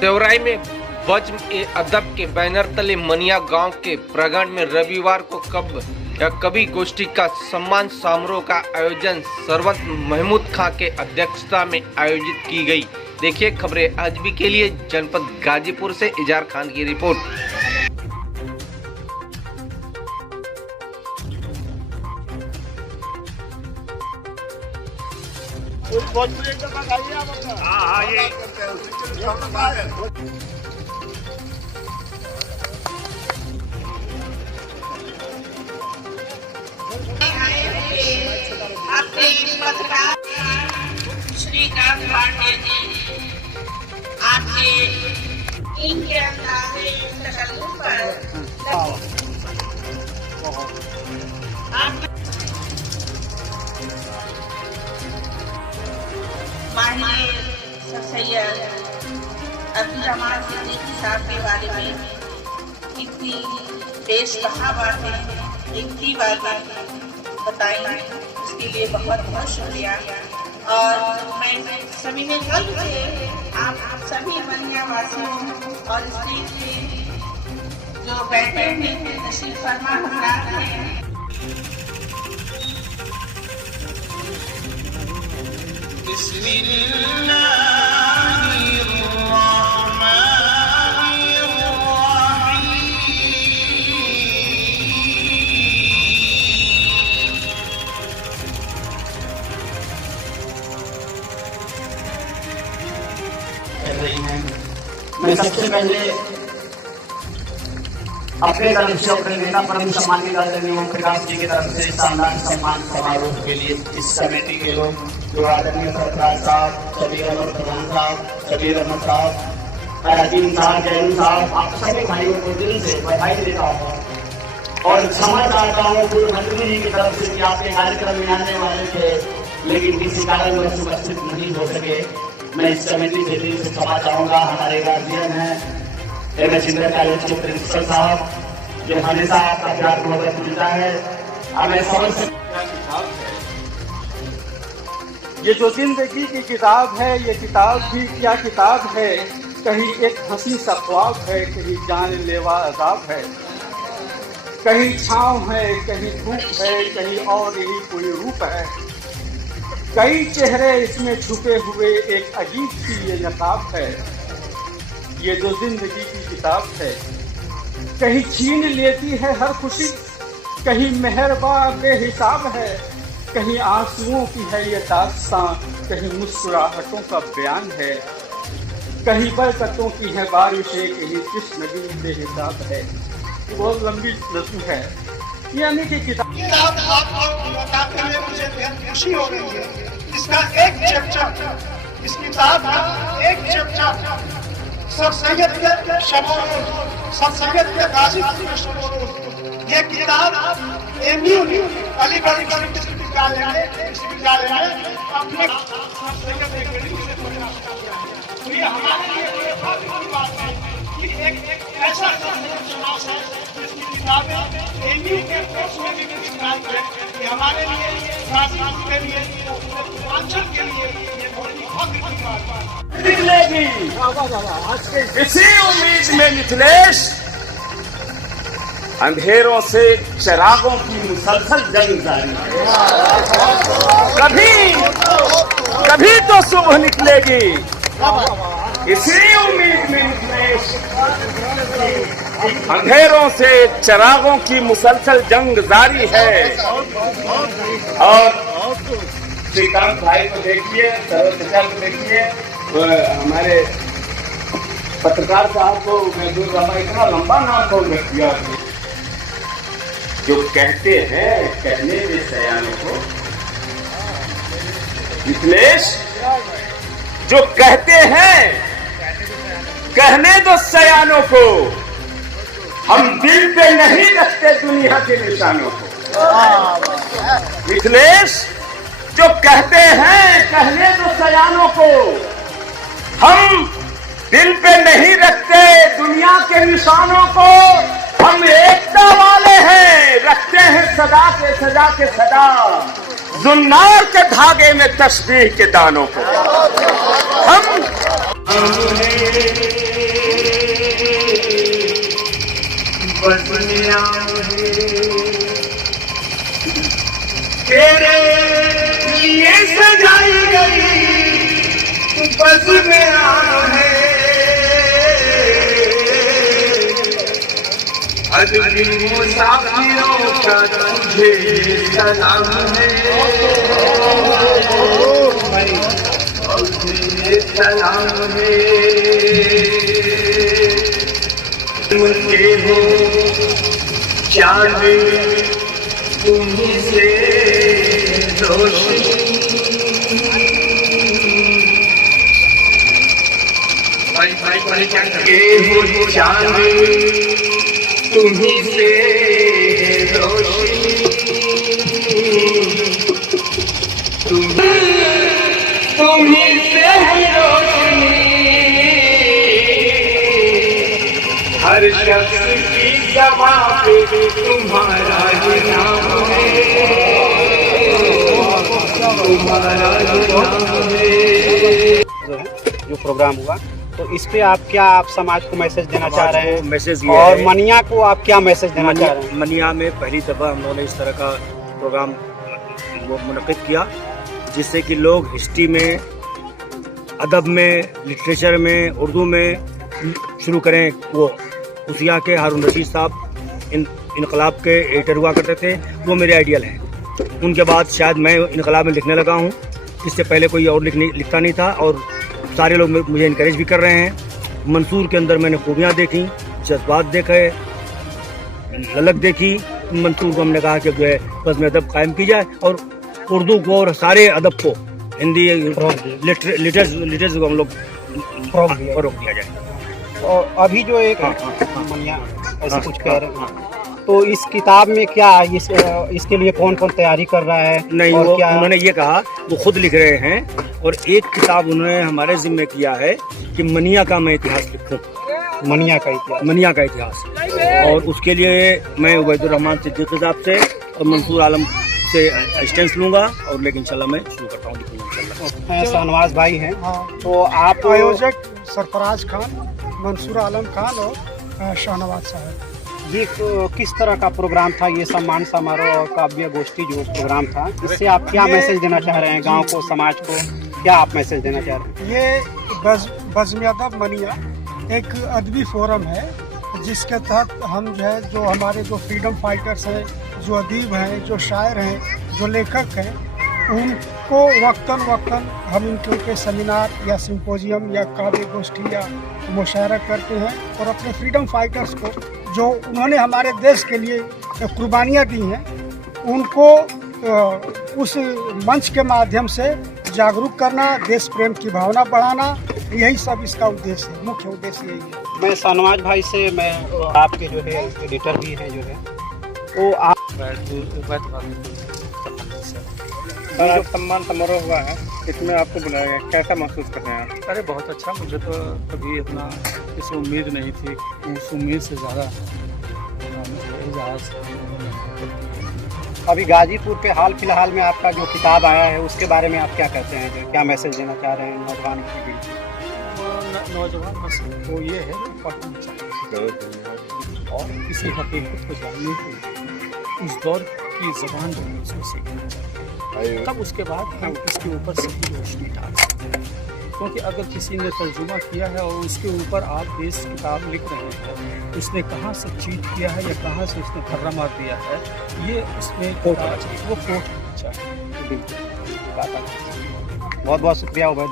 देवराई में वज्र-ए-अदब के बैनर तले मनिया गांव के प्रांगण में रविवार को कवि गोष्ठी का सम्मान समारोह का आयोजन सरवंत महमूद खां के अध्यक्षता में आयोजित की गई। देखिए खबरें आज भी के लिए जनपद गाजीपुर से इजार खान की रिपोर्ट। अपने पत्रकार श्रीकांत पांडे जी आपके इनके अंदाजे तकल्लुफ पर माननीय सर सैयद अब्दुल रहमान सिद्दीकी साहब के बारे में इतनी पेश कहा बातें इतनी बातें बताई, इसके लिए बहुत बहुत शुक्रिया। और मैं सभी ने गर्व से आप सभी मनिया वासियों और स्टेज पे जो बैठे हुए तशरीफ फरमा हजरात हैं, मैं सबसे पहले अपने तरफ से अपने नेता परम सम्मानित आदरणीय ओम प्रकाश जी की तरफ से शानदार सम्मान समारोह के लिए इस कमेटी के लोग जो आदरणीय सरकार साहब, शबीर अहमद प्रधान साहब, शबीर अहमद साहब, राजीव साहब, जैन साहब, आप सभी भाइयों को दिल से बधाई देता हूँ और क्षमा चाहता हूँ पूर्व मंत्री जी की तरफ से कि आपके कार्यक्रम में आने वाले थे लेकिन किसी कारण वह उपस्थित नहीं हो सके। मैं इस कमेटी के दिल से क्षमा चाहूंगा। हमारे गार्जियन हैं एमएस इंटर कॉलेज के प्रिंसिपल साहब जो हमेशा आपका प्यार मोहब्बत मिलता है। हमें समझ ये जो जिंदगी की किताब है, ये किताब भी क्या किताब है, कहीं एक हंसी सा ख्वाब है, कहीं जानलेवा अज़ाब है, कहीं छाँव है, कहीं धूप है, कहीं और ही कोई रूप है, कई चेहरे इसमें छुपे हुए एक अजीब सी ये नकाब है। ये जो जिंदगी की किताब है, कहीं छीन लेती है हर खुशी, कहीं मेहरबा बेहिसाब है, कहीं आंसुओं की है ये दास्तां, कहीं मुस्कुराहटों का बयान है, कहीं बरकतों की है बारिशें, कहीं कृष्ण बेहिसाब है। बहुत लंबी नज़्म है, यानी कि किताब बताते हुए मुझे बेहद खुशी हो रही है। इसका एक चैप्टर, इस किताब का एक चैप्टर सर सैयद के शबोरोज़, सर सैयद के गाजीपुर के शबोरोज़, ये किताब एमयू अलीगढ़ विश्वविद्यालय में अपने सर सैयद ये हमारे लिए काफी बड़ी बात है कि एक ऐसा समाज है जिसकी किताबें एमयू के कोर्स में भी निकाल है। ये हमारे लिए गाजीपुर के लिए पूर्वांचल के लिए ये बहुत ही फख्र की बात है। निकलेगी इसी उम्मीद में मिथिलेश अंधेरों से चिरागों की मुसलसल जंग जारी है। कभी तो सुबह निकलेगी इसी उम्मीद में मिथिलेश अंधेरों से चिरागों की मुसलसल जंग जारी है। और श्रीकांत भाई को देखिए, सरवंत को देखिए, हमारे पत्रकार साहब को महदूर बाबा इतना लंबा नाम खोल रख दिया। जो कहते हैं कहने में सयानों को, मिथिलेश जो कहते हैं कहने दो सयानों को, हम दिल पे नहीं रखते दुनिया के निशानों को। मिथिलेश जो कहते हैं कहने दो सयानों को, हम दिल पे नहीं रखते दुनिया के निशानों को। हम एकता वाले हैं, रखते हैं सदा के सदा जुन्नार के धागे में तस्बीह के दानों को। हम तेरे लिए सजाई गई बस मेरा है अदबी मुसाफिरों का तुझे सलाम है तुझे सलाम है मुझे हो चांद तुम्हीं से रोशनी ये हो चांद तुम्हीं से रोशनी तुम्हीं से रोशनी हर शख्स की ज़बां पे तुम्हारा ही नाम है तुम्हारा ही नाम है। जो प्रोग्राम हुआ तो इस पे आप समाज को मैसेज देना चाह रहे हैं? मैसेज ये और है, मनिया को आप क्या मैसेज देना चाह रहे हैं? मनिया में पहली दफ़ा हम लोगों ने इस तरह का प्रोग्राम मुनक़िद किया जिससे कि लोग हिस्ट्री में, अदब में, लिटरेचर में, उर्दू में शुरू करें। वो उस यहाँ के हारून रशीद साहब इनकलाब के एडिटर हुआ करते थे, वो मेरे आइडियल हैं। उनके बाद शायद मैं इनकलाब में लिखने लगा हूँ, इससे पहले कोई और लिखता नहीं था और सारे लोग मुझे इनकरेज भी कर रहे हैं। मंसूर के अंदर मैंने खूबियाँ देखी, जज्बात देखे, ललक देखी। मंसूर को हमने कहा कि जो है बस में अदब कायम की जाए और उर्दू को और सारे अदब को, हिंदी लिटरेचर को हम लोग फरोग दिया जाए। और अभी जो एक मनिया ऐसे कुछ कह रहे हैं तो इस किताब में क्या इसके लिए कौन कौन तैयारी कर रहा है? नहीं, और वो क्या उन्होंने ये कहा, वो खुद लिख रहे हैं और एक किताब उन्होंने हमारे जिम्मे किया है कि मनिया का मैं इतिहास लिखूं। मनिया का इतिहास? मनिया का इतिहास। और उसके लिए मैं उबैदुर रहमान सिद्दीकी साहब से और मंसूर आलम से असिस्टेंस लूंगा और लेकिन इंशाल्लाह मैं शुरू करता हूँ लिखूंगा। शाहनवाज भाई हैं, तो आप आयोजक सरफराज खान, मंसूर आलम खान और शाहनवाज साहब जी, तो किस तरह का प्रोग्राम था ये सम्मान समारोह और काव्य गोष्ठी जो प्रोग्राम था, इससे आप क्या मैसेज देना चाह रहे हैं गांव को, समाज को? क्या आप मैसेज देना चाह रहे हैं? ये बज़्म अदब मनिया एक अदबी फोरम है जिसके तहत हम जो हमारे जो फ्रीडम फाइटर्स हैं, जो अदीब हैं, जो शायर हैं, जो लेखक हैं, उनको वक्तन हम इनके सेमिनार या सिंपोजियम या काव्य गोष्ठी या मुशायरा करते हैं और अपने फ्रीडम फाइटर्स को जो उन्होंने हमारे देश के लिए कुर्बानियाँ दी हैं उनको उस मंच के माध्यम से जागरूक करना, देश प्रेम की भावना बढ़ाना, यही सब इसका उद्देश्य है, मुख्य उद्देश्य यही है। मैं शाहनवाज भाई से, मैं आपके जो है एडिटर भी है जो है, तो आप जो सम्मान समारोह हुआ है इसमें आपको बुलाया गया, कैसा महसूस कर रहे हैं आप? अरे बहुत अच्छा, मुझे तो कभी इतना किसी उम्मीद नहीं थी, उस उम्मीद से ज़्यादा अभी गाजीपुर के हाल फिलहाल में आपका जो किताब आया है उसके बारे में आप क्या कहते हैं, जो क्या मैसेज देना चाह रहे हैं नौजवान पीढ़ी को? नौजवान मसला वो ये है कि पढ़ना चाहिए और किसी हकीकत को जानने के लिए उस दौर की ज़बान जो है उसको सीखना चाहिए, तब उसके बाद हम इसके ऊपर सही रोशनी डाल सकते हैं। क्योंकि अगर किसी ने तर्जुमा किया है और उसके ऊपर आप बेस किताब लिख रहे हैं, उसने कहाँ से चीट किया है या कहाँ से उसने फर्रा मार दिया है, ये उसमें वो कोट होना चाहिए। बहुत बहुत शुक्रिया उबैद।